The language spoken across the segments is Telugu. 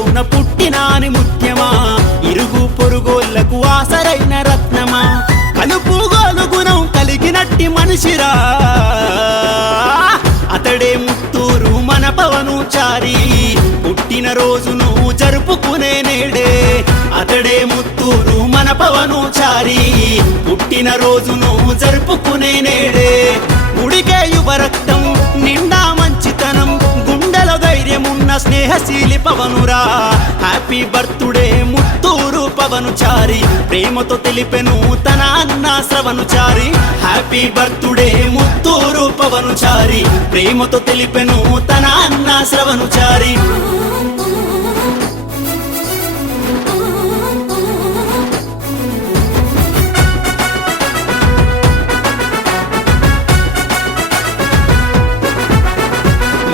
ఇంటిలోన పుట్టినాని ముత్యమా, ఇరుగు పొరుగోళ్లకు ఆసరైన రత్నమా, కలుపు గోలు గుణం కలిగినట్టి మనిషిరా అతడే ముత్తూరు మన పవనుచారి. పుట్టిన రోజును జరుపుకునే నేడే అతడే ముత్తూరు మన పవనుచారి. పుట్టిన రోజును జరుపుకునే నేడే గుడికే యువరక్తం నిండా మంచితనం, గుండెలో ధైర్యమున్న స్నేహశీలి పవనురా. హ్యాపీ బర్త్డే ముత్తూరు పవనుచారి, ప్రేమతో తెలిపెను తన అన్న శ్రవణుచారి. హ్యాపీ బర్త్డే ముత్తూరు పవనుచారి, ప్రేమతో తెలిపెను తన అన్న శ్రవణుచారి.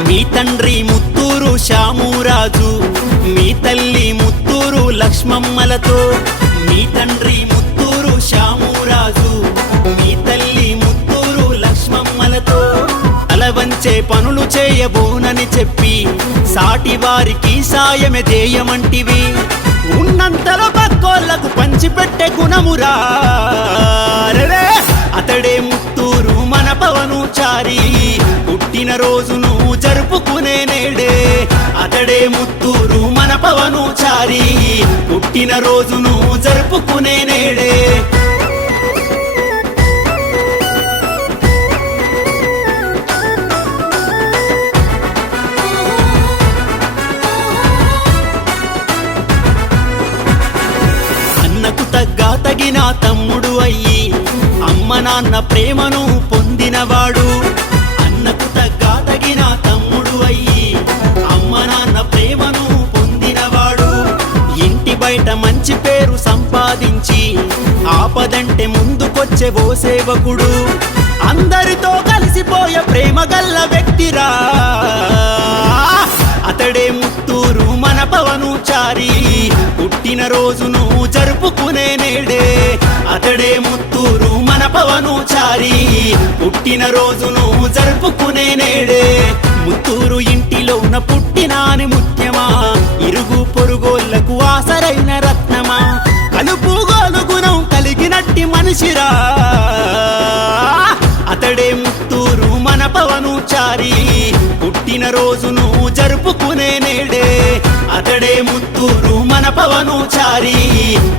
మీ తండ్రి ముత్తూరు శామురాజు, మీ తల్లి ముత్తూరు లక్ష్మమ్మలతో. మీ తండ్రి ముత్తూరు శామురాజు, మీ తల్లి ముత్తూరు లక్ష్మమ్మలతో. తలవంచే పనులు చేయబోనని చెప్పి సాటి వారికి సాయమే ధ్యేయమంటివి. ఉన్నంతలో పక్కోళ్లకు పంచిపెట్టే గుణమురా అతడే ముత్తూరు మన పవనుచారి. పుట్టిన రోజును జరుపుకునే నేడే అతడే ముత్తూరు మన పవనుచారి. పుట్టిన రోజును జరుపుకునే నేడే అన్నకు తగిన తమ్ముడు అయ్యి అమ్మ నాన్న ప్రేమను పొందినవాడు. అన్నకు తగిన తమ్ముడు అయ్యి అమ్మ నాన్న ప్రేమను పొందినవాడు. ఇంటి బయట మంచి పేరు సంపాదించి ఆపదంటే ముందుకొచ్చే ఓ సేవకుడు. అందరితో కలిసిపోయే ప్రేమ గల్ల వ్యక్తిరా అతడే ముత్తూరు మన పవనుచారి. పుట్టిన రోజును జరుపుకునే నేడే అతడే ముత్తూరు మన పవనుచారి. పుట్టిన రోజును జరుపుకునే నేడే ముత్తూరు ఇంటిలోన పుట్టినాని ముత్యమా, ఇరుగు పొరుగోళ్లకు ఆసరైన రత్నమా, కలుపు గోలు గుణం కలిగినట్టి మనిషిరా అతడే ముత్తూరు మన పవనుచారి. పుట్టిన రోజును జరుపుకునే నేడే అతడే ముత్తూరు మన పవనుచారి.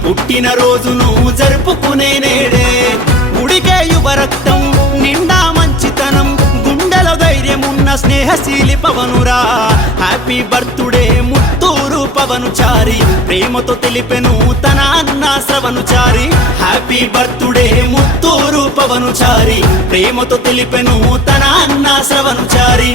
పుట్టిన రోజును జరుపుకునే నేడే గుడికే యువరక్తం నిండా మంచితనం, గుండెలో ధైర్యమున్న స్నేహశీలి పవనురా. హ్యాపీ బర్త్డే ముత్తూరు పవనుచారి, ప్రేమతో తెలిపెను తన అన్న శ్రవణుచారి. హ్యాపీ బర్త్డే ముత్తూరు పవనుచారి, ప్రేమతో తెలిపెను తన అన్న శ్రవణుచారి.